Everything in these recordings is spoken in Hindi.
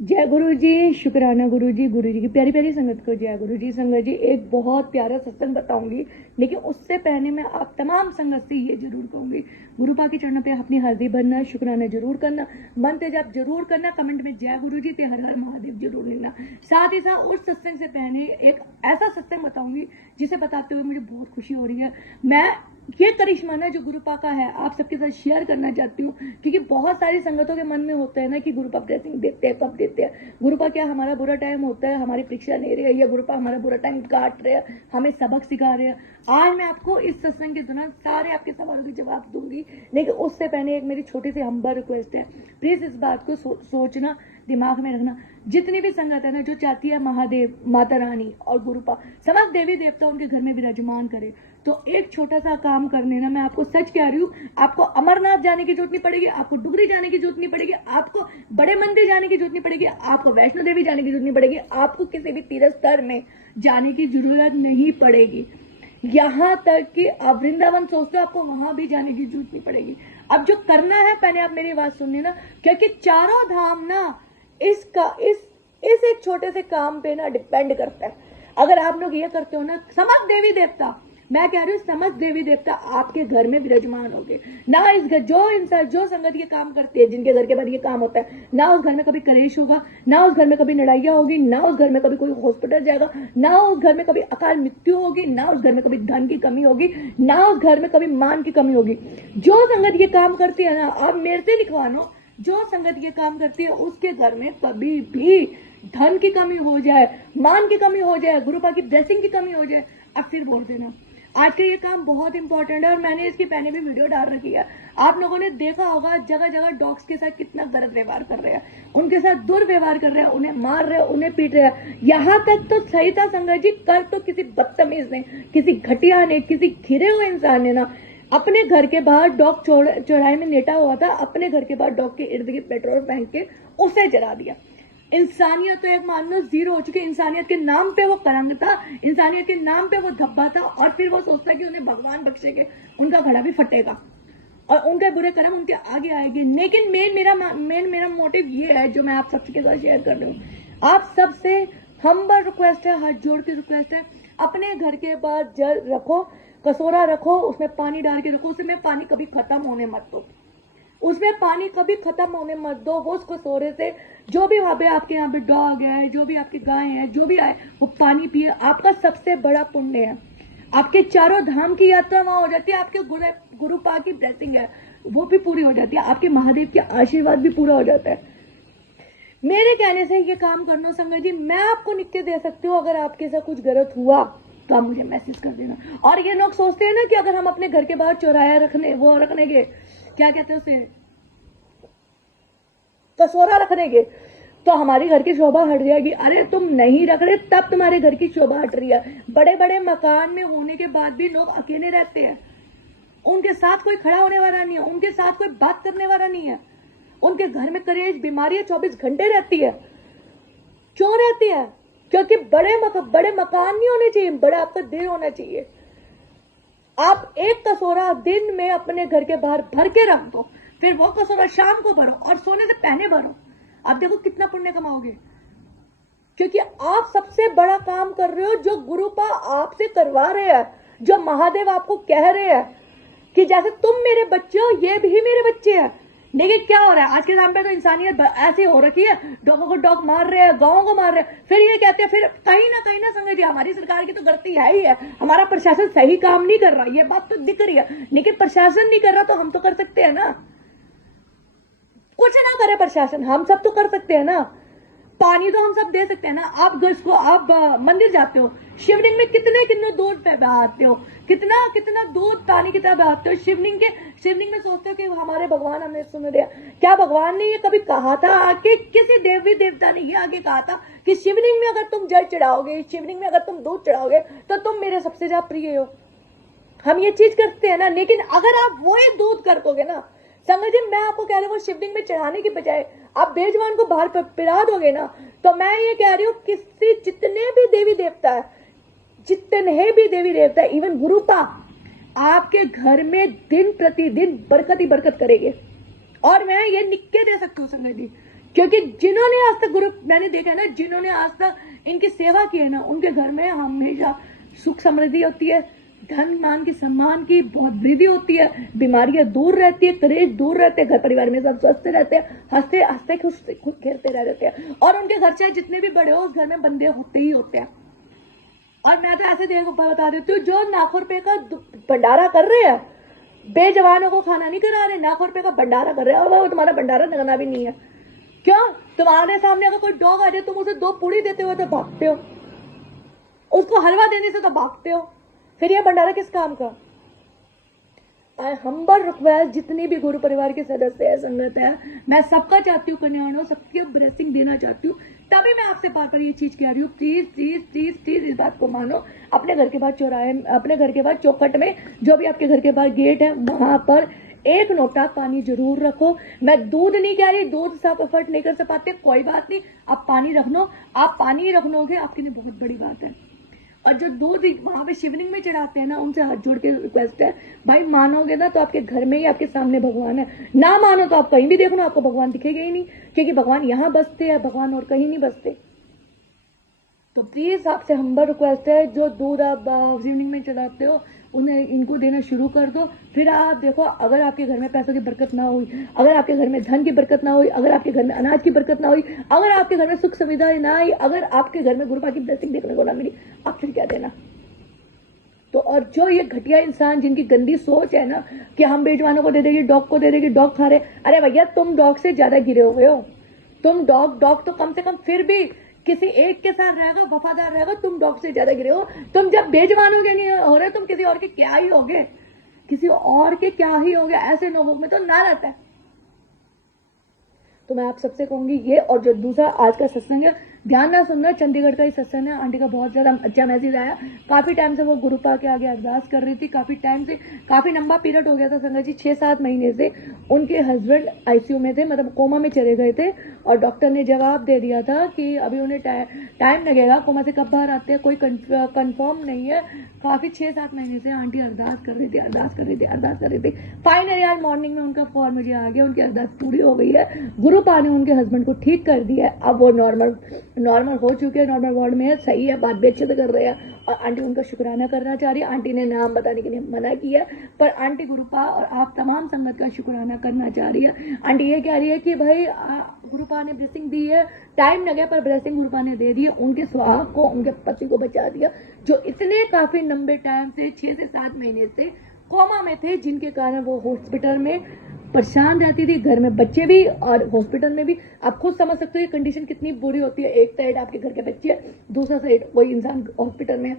जय गुरु जी, शुक्राना गुरु जी की प्यारी प्यारी संगत को जय गुरु जी। संगत जी, एक बहुत प्यारा सत्संग बताऊंगी, लेकिन उससे पहले मैं आप तमाम संगत से ये जरूर कहूंगी, गुरुपा के चरणों पे अपनी हल्दी भरना, शुक्राना जरूर करना, मंत्र जाप जरूर करना, कमेंट में जय गुरु जी ते हर हर महादेव जरूर लिखना। साथ ही साथ उस सत्संग से पहले एक ऐसा सत्संग बताऊंगी जिसे बताते हुए मुझे बहुत खुशी हो रही है। मैं ये करिश्मा ना जो गुरुपा का है आप सबके साथ शेयर करना चाहती हूँ, क्योंकि बहुत सारी संगतों के मन में होता है ना कि गुरुपा ब्लेसिंग देते हैं, कब देते हैं। गुरुपा क्या हमारा बुरा टाइम होता है, हमारी परीक्षा ले रहे हैं, या गुरुपा हमारा बुरा टाइम काट रहे हैं, हमें सबक सिखा रहे हैं। आज मैं आपको इस सत्संग के दौरान सारे आपके सवालों के जवाब दूंगी, लेकिन उससे पहले एक मेरी छोटी सी हम्बल रिक्वेस्ट है, प्लीज इस बात को सोचना, दिमाग में रखना। जितनी भी संगत है ना जो चाहती है महादेव, माता रानी और गुरुपा समस्त देवी देवता उनके घर में विराजमान करे, तो एक छोटा सा काम करने ना, मैं आपको सच कह रही हूँ, आपको अमरनाथ जाने की जरूरत नहीं पड़ेगी, आपको डुगरी जाने की जरूरत नहीं पड़ेगी, आपको बड़े मंदिर जाने की जरूरत नहीं पड़ेगी, आपको वैष्णो देवी जाने की जरूरत नहीं पड़ेगी, आपको किसी भी तीर्थ स्थल में जाने की जरूरत नहीं पड़ेगी। यहाँ तक कि आप वृंदावन सोचते हो, आपको वहां भी जाने की जरूरत नहीं पड़ेगी। अब जो करना है, पहले आप मेरी बात सुनिए ना, क्योंकि चारों धाम ना इस एक छोटे से काम पे ना डिपेंड करता है। अगर आप लोग ये करते हो ना, समस्त देवी देवता, मैं कह रही हूँ समस्त देवी देवता आपके घर में विराजमान होंगे ना। इस घर जो इंसान जो संगत ये काम करती है, जिनके घर के बाद ये काम होता है ना, उस घर में कभी कलेश होगा, ना उस घर में कभी लड़ाइयाँ होगी, ना उस घर में कभी कोई हॉस्पिटल जाएगा, ना उस घर में कभी अकाल मृत्यु होगी, ना उस घर में कभी धन की कमी होगी, ना उस घर में कभी मान की कमी होगी। जो संगत ये काम करती है ना, आप मेरे से लिखवानो, जो संगत ये काम करती है उसके घर में कभी भी धन की कमी हो जाए, मान की कमी हो जाए, गुरुपा की ब्लेसिंग की कमी हो जाए, अब फिर बोल देना। आज का ये काम बहुत इंपॉर्टेंट है और मैंने इसकी पहले भी वीडियो डाल रखी है। आप लोगों ने देखा होगा जगह जगह डॉग्स के साथ कितना गलत व्यवहार कर रहे हैं, उनके साथ दुर्व्यवहार कर रहे हैं, उन्हें मार रहे हैं, उन्हें पीट रहे हैं। यहाँ तक तो सही था संगत जी, कल तो किसी बदतमीज ने, किसी घटिया ने, किसी खिरे हुए इंसान ने ना अपने घर के बाहर डॉग चौराहे में लेटा हुआ था, अपने घर के बाहर डॉग के इर्द गिर्द पेट्रोल फेंक के उसे जला दिया। इंसानियत तो एक मान लो जीरो हो चुकी। इंसानियत के नाम पे वो कलंक था, इंसानियत के नाम पे वो धब्बा था, और फिर वो सोचता कि उन्हें भगवान बख्शेंगे, उनका घड़ा भी फटेगा और उनके बुरे कर्म उनके आगे आएंगे। लेकिन मेरा मोटिव ये है जो मैं आप सबके साथ शेयर कर रही हूँ। आप सबसे हम्बल रिक्वेस्ट है, हाथ जोड़ के रिक्वेस्ट है, अपने घर के बाहर जल रखो, कसोरा रखो, उसमें पानी डाल के रखो, उसमें पानी कभी खत्म होने मत दो, उसमें पानी कभी खत्म होने मत दो। वो उसको सोरे से जो भी वहां पे आपके यहाँ पे डॉग है, जो भी आपकी गाय है, जो भी आए वो पानी पिए। आपका सबसे बड़ा पुण्य है, आपके चारों धाम की यात्रा वहां हो जाती है, आपके गुरुपा की ब्लेसिंग है वो भी पूरी हो जाती है, आपके महादेव के आशीर्वाद भी पूरा हो जाता है। मेरे कहने से ये काम करना संगत जी, मैं आपको नित्य दे सकती हूँ। अगर आपके साथ कुछ गलत हुआ तो आप मुझे मैसेज कर देना। और ये लोग सोचते हैं ना कि अगर हम अपने घर के बाहर चौराया रखने के क्या कहते हैं उसे, कसोरा रखने के, तो हमारी घर की शोभा हट जाएगी। अरे तुम नहीं रख रहे तब तुम्हारे घर की शोभा हट रही है। बड़े बड़े मकान में होने के बाद भी लोग अकेले रहते हैं, उनके साथ कोई खड़ा होने वाला नहीं है, उनके साथ कोई बात करने वाला नहीं है, उनके घर में कलेश बीमारियां 24 घंटे रहती है। क्यों रहती है? क्योंकि बड़े मकान नहीं होने चाहिए, बड़ा आपका दिल होना चाहिए। आप एक कसोरा दिन में अपने घर के बाहर भर के रख दो, फिर वो कसोरा शाम को भरो और सोने से पहले भरो, आप देखो कितना पुण्य कमाओगे। क्योंकि आप सबसे बड़ा काम कर रहे हो जो गुरुपा आपसे करवा रहे हैं, जो महादेव आपको कह रहे हैं कि जैसे तुम मेरे बच्चे हो ये भी मेरे बच्चे हैं। लेकिन क्या हो रहा है आज के टाइम पे, तो इंसानियत ऐसी हो रखी है, डॉगों को डॉग मार रहे हैं, गाँवों को मार रहे हैं, फिर ये कहते हैं, फिर कहीं ना समझ जी हमारी सरकार की तो गलती है ही है, हमारा प्रशासन सही काम नहीं कर रहा, ये बात तो दिख रही है। लेकिन प्रशासन नहीं कर रहा तो हम तो कर सकते हैं ना, कुछ ना करे प्रशासन, हम सब तो कर सकते हैं ना। पानी तो हम सब दे सकते हैं ना। आप मंदिर जाते हो, शिवलिंग में कितने दूध बहाते हो, कितना दूध पानी की तरह बहाते हो शिवलिंग में सोचते हो कि हमारे भगवान हमें सुन रहे हैं। क्या भगवान ने ये कभी कहा था आके, किसी देवी देवता ने ये आगे कहा था कि शिवलिंग में अगर तुम जल चढ़ाओगे, शिवलिंग में अगर तुम दूध चढ़ाओगे तो तुम मेरे सबसे ज्यादा प्रिय हो? हम ये चीज करते हैं ना। लेकिन अगर आप वो ही दूध कर दोगे ना संगत जी, मैं आपको कह रही हूँ वो शिवलिंग में चढ़ाने की बजाय आप बेजवान को बाहर पिला दोगे ना, तो मैं ये कह रही हूँ किसी जितने भी देवी देवता है, इवन गुरुपा आपके घर में दिन प्रतिदिन बरकत ही बरकत करेंगे। और मैं ये लिख के दे सकती हूँ संगत जी, क्योंकि जिन्होंने आज तक गुरु, मैंने देखा है ना, जिन्होंने आज तक इनकी सेवा की है ना, उनके घर में हमेशा सुख समृद्धि होती है, धन मान की सम्मान की बहुत वृद्धि होती है, बीमारियां दूर रहती है, कलेश दूर रहते हैं, घर परिवार में सब स्वस्थ रहते हैं, हंसते हंसते खुद खेलते रहते हैं, और उनके घर चाहे जितने भी बड़े हो उस घर में बंदे होते ही होते हैं। और मैं तो ऐसे देखो बता देती हूँ, जो लाखों रुपए का भंडारा कर रहे हैं, बेजवानों को खाना नहीं करा रहे, लाखों रुपए का भंडारा कर रहे हैं, और वो तुम्हारा भंडारा लगना भी नहीं है। क्यों? तुम्हारे सामने अगर कोई डॉग आ जाए, तुम उसे 2 पूड़ी देते हुए तो भागते हो, उसको हलवा देने से तो भागते हो, फिर ये भंडारा किस काम का? आई हम्बल रिक्वेस्ट, जितनी भी गुरु परिवार के सदस्य है, संगत है, मैं सबका चाहती हूँ कल्याण हो, सबकी ब्लेसिंग देना चाहती हूँ, तभी मैं आपसे बार बार ये चीज कह रही हूँ। प्लीज प्लीज प्लीज प्लीज इस बात को मानो। अपने घर के बाद चौराहे, अपने घर के बाद चौखट में, जो भी आपके घर के बाद गेट है, वहां पर एक लोटा पानी जरूर रखो। मैं दूध नहीं कह रही, दूध सब एफर्ट नहीं कर पाते, कोई बात नहीं, आप पानी रख लो, आप पानी रख लोगे, आपके लिए बहुत बड़ी बात है। और जो दूध वहां पे शिवलिंग में चढ़ाते हैं ना, उनसे हाथ जोड़ के रिक्वेस्ट है, भाई मानोगे ना तो आपके घर में ही आपके सामने भगवान है, ना मानो तो आप कहीं भी देखो ना, आपको भगवान दिखेगा ही नहीं, क्योंकि भगवान यहाँ बसते हैं, भगवान और कहीं नहीं बसते। तो प्लीज आपसे हम्बल रिक्वेस्ट है, जो दूध आप शिवलिंग में चढ़ाते हो उन्हें इनको देना शुरू कर दो। फिर आप देखो, अगर आपके घर में पैसों की बरकत ना हुई, अगर आपके घर में धन की बरकत ना हुई, अगर आपके घर में अनाज की बरकत ना हुई, अगर आपके घर में सुख सुविधा ना आई, अगर आपके घर में गुरुपा की ब्लेसिंग देखने को ना मिली, आप फिर क्या देना? तो और जो ये घटिया इंसान जिनकी गंदी सोच है ना कि हम बेजवानों को दे देंगे, डॉग को दे देंगे, डॉग खा रहे, अरे भैया तुम डॉग से ज्यादा गिरे हुए हो। तुम डॉग तो कम से कम फिर भी किसी एक के साथ रहेगा, वफादार रहेगा, तुम डॉग से ज्यादा गिरे हो। तुम जब बेजवानों के नहीं हो रहे, तुम किसी और के क्या ही होगे, किसी और के क्या ही होगे, ऐसे लोगों में तो ना रहता है। तो मैं आप सबसे कहूंगी ये, और जो दूसरा आज का सत्संग है, ध्यान ना सुनना, चंडीगढ़ का ही सत्संग है। आंटी का बहुत ज्यादा अच्छा मैसेज आया, काफी टाइम से वो गुरुपा के आगे अरदास कर रही थी, काफी टाइम से, काफी लंबा पीरियड हो गया था संगत जी, 6-7 महीने से उनके हस्बैंड आईसीयू में थे, मतलब कोमा में चले गए थे, और डॉक्टर ने जवाब दे दिया था कि अभी उन्हें टाइम लगेगा, कोमा से कब बाहर आते हैं कोई कंफर्म नहीं है। काफी 6-7 महीने से आंटी अरदास कर रही थी। फाइनली आज मॉर्निंग में उनका कॉल मुझे आ गया, उनकी अरदास पूरी हो गई है, गुरुपा ने उनके हस्बैंड को ठीक कर दिया है, अब वो नॉर्मल हो चुके हैं, नॉर्मल वार्ड में है, सही है, बात भी अच्छे से कर रहे हैं, और आंटी उनका शुक्राना करना चाह रही है। आंटी ने नाम बताने के लिए मना किया, पर आंटी गुरुपा और आप तमाम संगत का शुक्राना करना चाह रही है। आंटी ये कह रही है कि भाई गुरुपा ने ब्लेसिंग दी है, टाइम लगे पर ब्लेसिंग गुरुपा ने दे दी है, उनके सुहाग को, उनके पति को बचा दिया, जो इतने काफी लंबे टाइम से 6 से 7 महीने से कोमा में थे, जिनके कारण वो हॉस्पिटल में परेशान रहती थी, घर में बच्चे भी और हॉस्पिटल में भी। आप खुद समझ सकते हो ये कंडीशन कितनी बुरी होती है, एक साइड आपके घर के बच्चे है, दूसरा साइड वही इंसान हॉस्पिटल में है,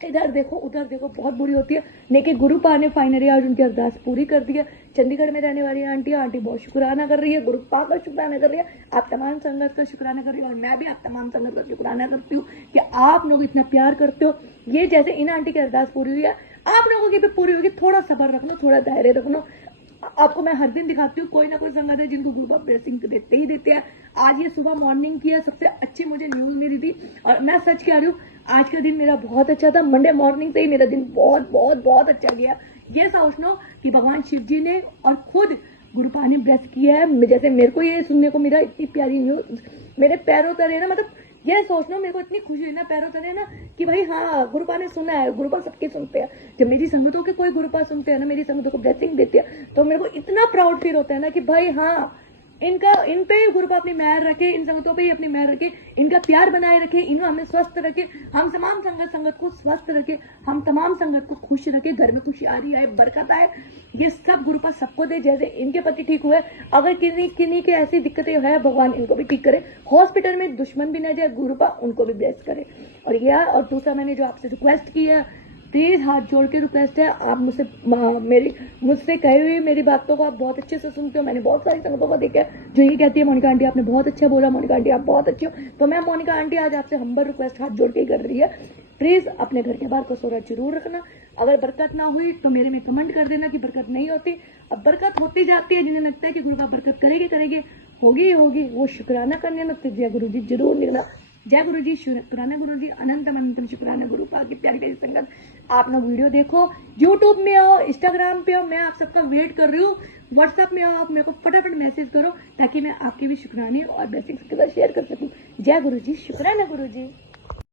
इधर देखो उधर देखो, बहुत बुरी होती है। लेकिन गुरुपा ने फाइनली आज उनकी अरदास पूरी कर दी है। चंडीगढ़ में रहने वाली आंटी बहुत शुक्राना कर रही है, गुरुपा का शुक्राना कर रही है, आप तमाम संगत का शुक्राना कर रही है, और मैं भी आप तमाम संगत का शुक्राना करती हूँ कि आप लोग इतना प्यार करते हो। ये जैसे इन आंटी की अरदास पूरी हुई है, आप लोगों की भी पूरी होगी। थोड़ा सब्र रखना, थोड़ा धैर्य रखना। आपको मैं हर दिन दिखाती हूँ, कोई ना कोई संगत है जिनको गुरुपा ब्लेसिंग देते ही देते हैं। आज ये सुबह मॉर्निंग की है, सबसे अच्छी मुझे न्यूज मिली थी, और मैं सच कह रही हूँ, आज का दिन मेरा बहुत अच्छा था। मंडे मॉर्निंग से ही मेरा दिन बहुत बहुत बहुत अच्छा गया। ये सोचना कि भगवान शिव जी ने और खुद गुरुपा ने ब्लेस किया है। जैसे मेरे को ये सुनने को मिला, इतनी प्यारी न्यूज, मेरे पैरों तले ना, मतलब ये सोचना, मेरे को इतनी खुशी हुई ना, पैरों तले ना, कि भाई हाँ गुरुपा ने सुना है। गुरुपा सबके सुनते हैं, जब मेरी संगतों के कोई गुरुपा सुनते हैं ना, मेरी संगतों को ब्लेसिंग देते हैं, तो मेरे को इतना प्राउड फील होता है ना कि भाई हाँ, इन पे ही गुरुपा अपनी मेहर रखे, इन संगतों पे ही अपनी मेहर रखे, इनका प्यार बनाए रखे, इन्हें हमें स्वस्थ रखे, हम तमाम संगत को स्वस्थ रखे, हम तमाम संगत को खुश रखे, घर में खुशहाली आए, बरकत आए, ये सब गुरुपा सबको दे। जैसे इनके पति ठीक हुए, अगर किन्हीं के ऐसी दिक्कतें है, भगवान इनको भी ठीक करे, हॉस्पिटल में दुश्मन भी न जाए, गुरुपा उनको भी ब्लेस करे। और दूसरा मैंने जो आपसे रिक्वेस्ट की है, प्लीज हाथ जोड़ के रिक्वेस्ट है, आप मुझसे कही हुई मेरी बातों को आप बहुत अच्छे से सुनते हो। मैंने बहुत सारी संगतों को देखा है जो ये कहती है, मोनिका आंटी आपने बहुत अच्छा बोला, मोनिका आंटी आप बहुत अच्छी हो। तो मैं मोनिका आंटी आज आपसे हम्बल रिक्वेस्ट हाथ जोड़ के कर रही है, प्लीज अपने घर के बाहर कसौरा जरूर रखना। अगर बरकत ना हुई तो मेरे में कमेंट कर देना कि बरकत नहीं होती। अब बरकत होती जाती है, जिन्हें लगता है कि गुरु का बरकत करेगी होगी, वो शुक्राना करने में गुरु जी जरूर लिखना, जय गुरु जी, शुक्राना गुरु जी, अनंतम अनंतम शुक्राना गुरु पा की प्यारी प्यारी संगत। आप लोग वीडियो देखो, यूट्यूब में हो, इंस्टाग्राम पे हो, मैं आप सबका वेट कर रही हूँ। व्हाट्सएप में हो, आप मेरे को फटाफट मैसेज करो ताकि मैं आपके भी शुक्राने और ब्लेसिंग्स के साथ शेयर कर सकूँ। जय गुरु जी, शुक्राना गुरु जी।